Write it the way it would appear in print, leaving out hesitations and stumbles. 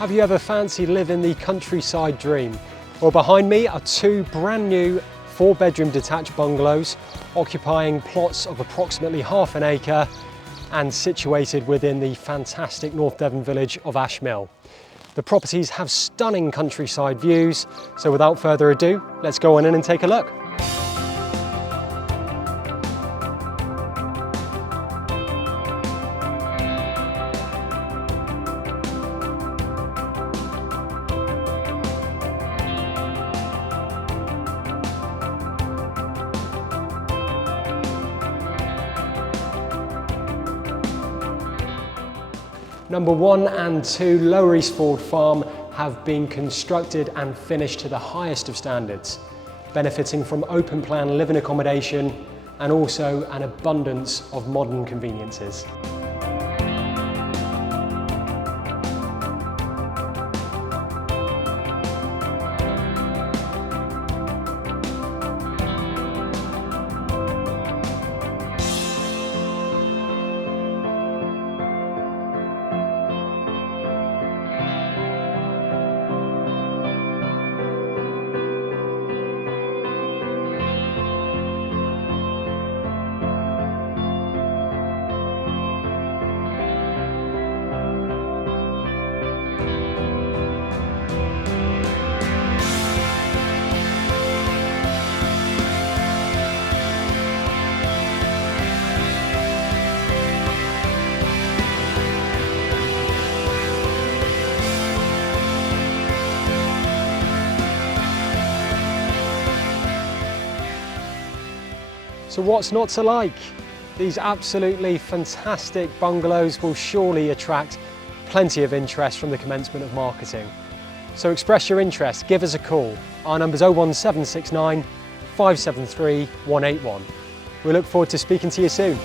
Have you ever fancied living the countryside dream? Well, behind me are two brand new 4-bedroom detached bungalows occupying plots of approximately half an acre and situated within the fantastic North Devon village of Ashmill. The properties have stunning countryside views, so without further ado, let's go on in and take a look. Number 1 and 2 Lower Eastford Farm have been constructed and finished to the highest of standards, benefiting from open plan living accommodation and also an abundance of modern conveniences. So what's not to like? These absolutely fantastic bungalows will surely attract plenty of interest from the commencement of marketing. So express your interest, give us a call. Our number's 01769 573 181. We look forward to speaking to you soon.